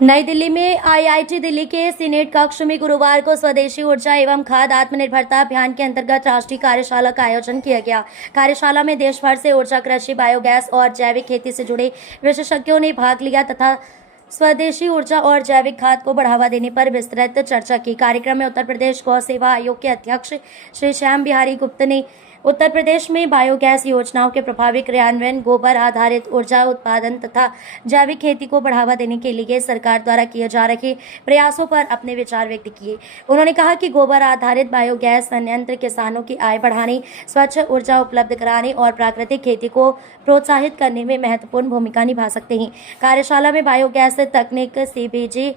नई दिल्ली में आईआईटी दिल्ली के सीनेट कक्ष में गुरुवार को स्वदेशी ऊर्जा एवं खाद्य आत्मनिर्भरता अभियान के अंतर्गत राष्ट्रीय कार्यशाला का आयोजन किया गया। कार्यशाला में देश भर से ऊर्जा, कृषि, बायोगैस और जैविक खेती से जुड़े विशेषज्ञों ने भाग लिया तथा स्वदेशी ऊर्जा और जैविक खाद को बढ़ावा देने पर विस्तृत चर्चा की। कार्यक्रम में उत्तर प्रदेश गौ सेवा आयोग के अध्यक्ष श्री श्याम बिहारी गुप्ता ने उत्तर प्रदेश में बायोगैस योजनाओं के प्रभावी क्रियान्वयन, गोबर आधारित ऊर्जा उत्पादन तथा जैविक खेती को बढ़ावा देने के लिए सरकार द्वारा किए जा रहे प्रयासों पर अपने विचार व्यक्त किए। उन्होंने कहा कि गोबर आधारित बायोगैस संयंत्र किसानों की आय बढ़ाने, स्वच्छ ऊर्जा उपलब्ध कराने और प्राकृतिक खेती को प्रोत्साहित करने में महत्वपूर्ण भूमिका निभा सकते हैं। कार्यशाला में बायोगैस तकनीक, सीबीजी,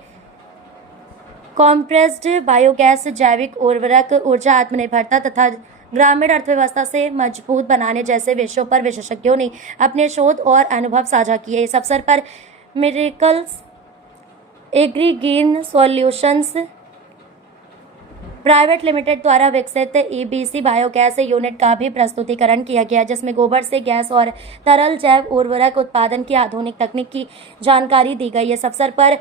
कॉम्प्रेस्ड बायोगैस, जैविक उर्वरक, ऊर्जा आत्मनिर्भरता तथा ग्रामीण अर्थव्यवस्था से मजबूत बनाने जैसे विषयों पर विशेषज्ञों ने अपने शोध और अनुभव साझा किए। इस अवसर पर मिरेकल्स एग्रीग्रीन सॉल्यूशंस प्राइवेट लिमिटेड द्वारा विकसित ईबीसी बायोगैस यूनिट का भी प्रस्तुतिकरण किया गया, जिसमें गोबर से गैस और तरल जैव उर्वरक उत्पादन की आधुनिक तकनीक की जानकारी दी गई। इस अवसर पर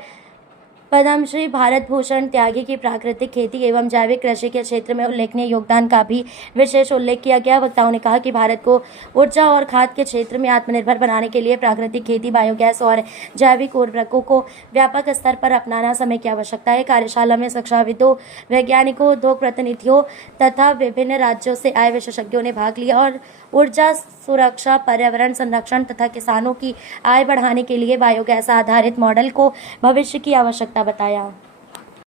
पद्मश्री भारत भूषण त्यागी की प्राकृतिक खेती एवं जैविक कृषि के क्षेत्र में उल्लेखनीय योगदान का भी विशेष उल्लेख किया गया। वक्ताओं ने कहा कि भारत को ऊर्जा और खाद्य के क्षेत्र में आत्मनिर्भर बनाने के लिए प्राकृतिक खेती, बायोगैस और जैविक उर्वरकों को व्यापक स्तर पर अपनाना समय की आवश्यकता है। कार्यशाला में शिक्षाविदों, वैज्ञानिकों, उद्योग प्रतिनिधियों तथा विभिन्न राज्यों से आए विशेषज्ञों ने भाग लिया और ऊर्जा सुरक्षा, पर्यावरण संरक्षण तथा किसानों की आय बढ़ाने के लिए बायोगैस आधारित मॉडल को भविष्य की आवश्यकता बताया।